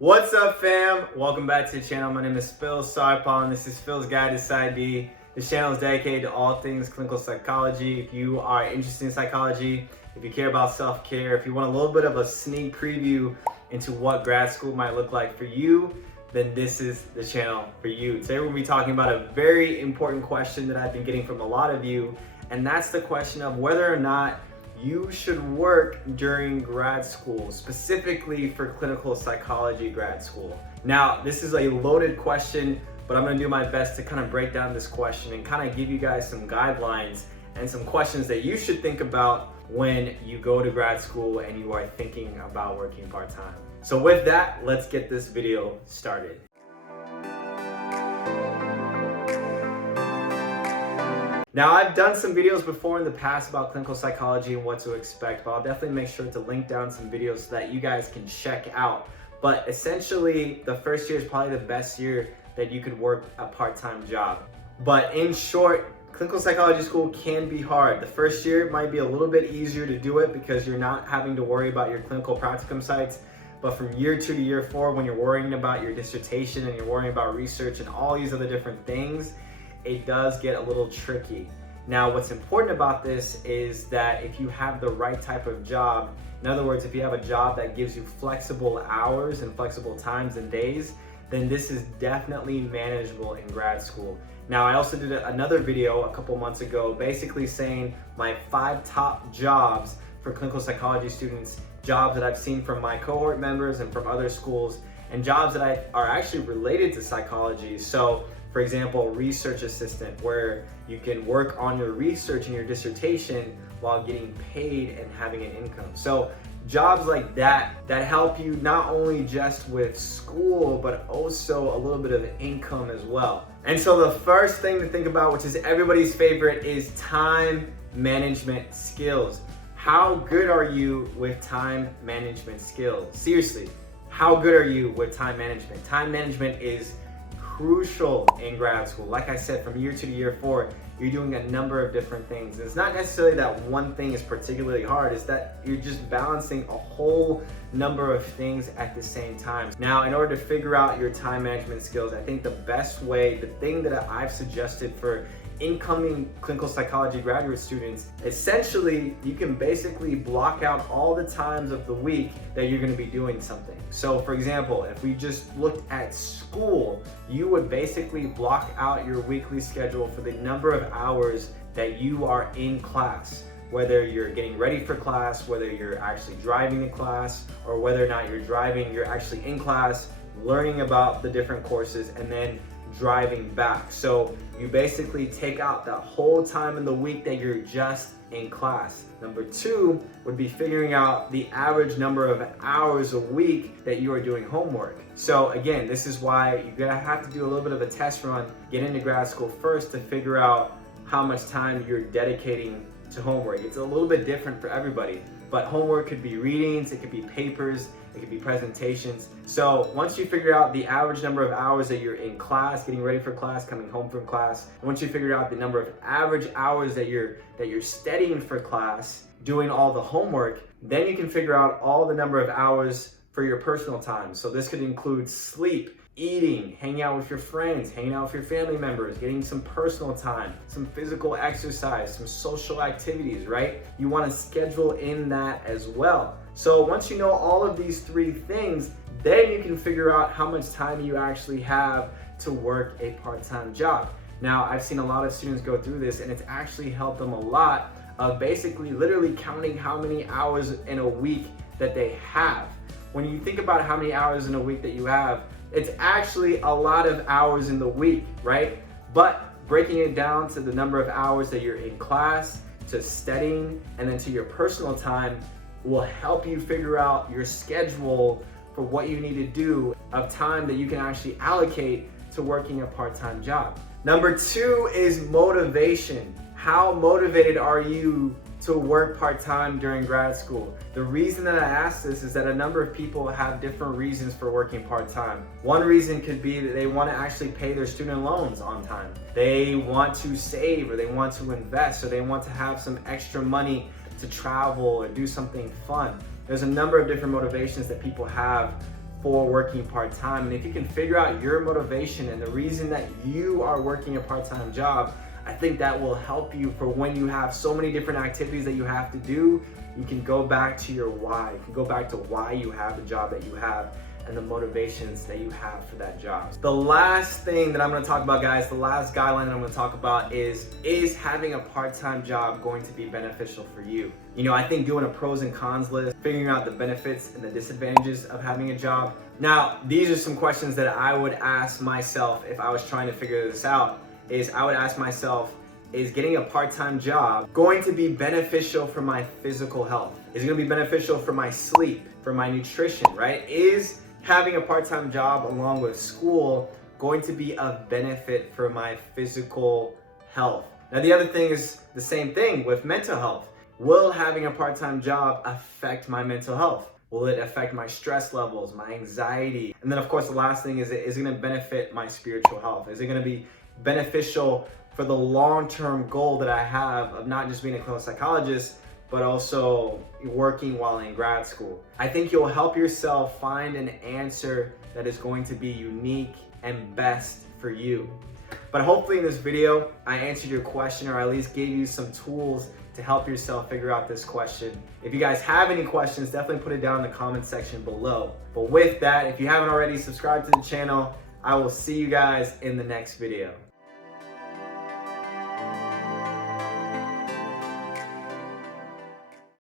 What's up, fam? Welcome back to the channel. My name is Phil Sarpon, and this is Phil's Guide to PsyD. This channel is dedicated to all things clinical psychology. If you are interested in psychology, if you care about self-care, if you want a little bit of a sneak preview into what grad school might look like for you, then this is the channel for you. Today we're going to be talking about a very important question that I've been getting from a lot of you, and that's the question of whether or not you should work during grad school, specifically for clinical psychology grad school. Now, this is a loaded question, but I'm gonna do my best to kind of break down this question and kind of give you guys some guidelines and some questions that you should think about when you go to grad school and you are thinking about working part-time. So with that, let's get this video started. Now, I've done some videos before in the past about clinical psychology and what to expect, but I'll definitely make sure to link down some videos so that you guys can check out. But essentially, the first year is probably the best year that you could work a part-time job. But in short, clinical psychology school can be hard. The first year might be a little bit easier to do it because you're not having to worry about your clinical practicum sites. But from year 2 to year 4, when you're worrying about your dissertation and you're worrying about research and all these other different things, it does get a little tricky. Now, what's important about this is that if you have the right type of job, in other words, if you have a job that gives you flexible hours and flexible times and days, then this is definitely manageable in grad school. Now, I also did another video a couple months ago, basically saying my 5 top jobs for clinical psychology students, jobs that I've seen from my cohort members and from other schools, and jobs that are actually related to psychology. So, for example, research assistant, where you can work on your research and your dissertation while getting paid and having an income. So jobs like that help you not only just with school, but also a little bit of income as well. And so the first thing to think about, which is everybody's favorite, is time management skills. How good are you with time management skills? Seriously, how good are you with time management? Time management is crucial in grad school. Like I said, from year 2 to year 4, you're doing a number of different things. It's not necessarily that one thing is particularly hard, it's that you're just balancing a whole number of things at the same time. Now, in order to figure out your time management skills, I think the best way, the thing that I've suggested for incoming clinical psychology graduate students, essentially you can basically block out all the times of the week that you're going to be doing something. So for example, if we just looked at school, you would basically block out your weekly schedule for the number of hours that you are in class, whether you're getting ready for class, whether you're actually driving to class, or whether or not you're driving, you're actually in class, learning about the different courses, and then driving back. So you basically take out that whole time in the week that you're just in class. Number 2 would be figuring out the average number of hours a week that you are doing homework. So again, this is why you're gonna have to do a little bit of a test run, get into grad school first to figure out how much time you're dedicating to homework. It's a little bit different for everybody, but homework could be readings, it could be papers, it could be presentations. So once you figure out the average number of hours that you're in class, getting ready for class, coming home from class, and once you figure out the number of average hours that you're studying for class, doing all the homework, then you can figure out all the number of hours for your personal time. So this could include sleep, eating, hanging out with your friends, hanging out with your family members, getting some personal time, some physical exercise, some social activities, right? You want to schedule in that as well. So once you know all of these 3 things, then you can figure out how much time you actually have to work a part-time job. Now, I've seen a lot of students go through this, and it's actually helped them a lot of basically literally counting how many hours in a week that they have. When you think about how many hours in a week that you have, it's actually a lot of hours in the week, right? But breaking it down to the number of hours that you're in class, to studying, and then to your personal time will help you figure out your schedule for what you need to do of time that you can actually allocate to working a part-time job. Number 2 is motivation. How motivated are you to work part-time during grad school? The reason that I ask this is that a number of people have different reasons for working part-time. One reason could be that they want to actually pay their student loans on time. They want to save, or they want to invest, or they want to have some extra money to travel or do something fun. There's a number of different motivations that people have for working part-time. And if you can figure out your motivation and the reason that you are working a part-time job, I think that will help you for when you have so many different activities that you have to do. You can go back to your why. You can go back to why you have the job that you have and the motivations that you have for that job. The last thing that I'm gonna talk about, guys, the last guideline that I'm gonna talk about is having a part-time job going to be beneficial for you? You know, I think doing a pros and cons list, figuring out the benefits and the disadvantages of having a job. Now, these are some questions that I would ask myself if I was trying to figure this out. I would ask myself, is getting a part-time job going to be beneficial for my physical health? Is it gonna be beneficial for my sleep, for my nutrition, right? Is having a part-time job along with school going to be of benefit for my physical health? Now, the other thing is the same thing with mental health. Will having a part-time job affect my mental health? Will it affect my stress levels, my anxiety? And then of course, the last thing is it gonna benefit my spiritual health? Is it gonna be beneficial for the long-term goal that I have of not just being a clinical psychologist, but also working while in grad school? I think you'll help yourself find an answer that is going to be unique and best for you. But hopefully in this video, I answered your question, or at least gave you some tools to help yourself figure out this question. If you guys have any questions, definitely put it down in the comment section below. But with that, if you haven't already, subscribe to the channel. I will see you guys in the next video.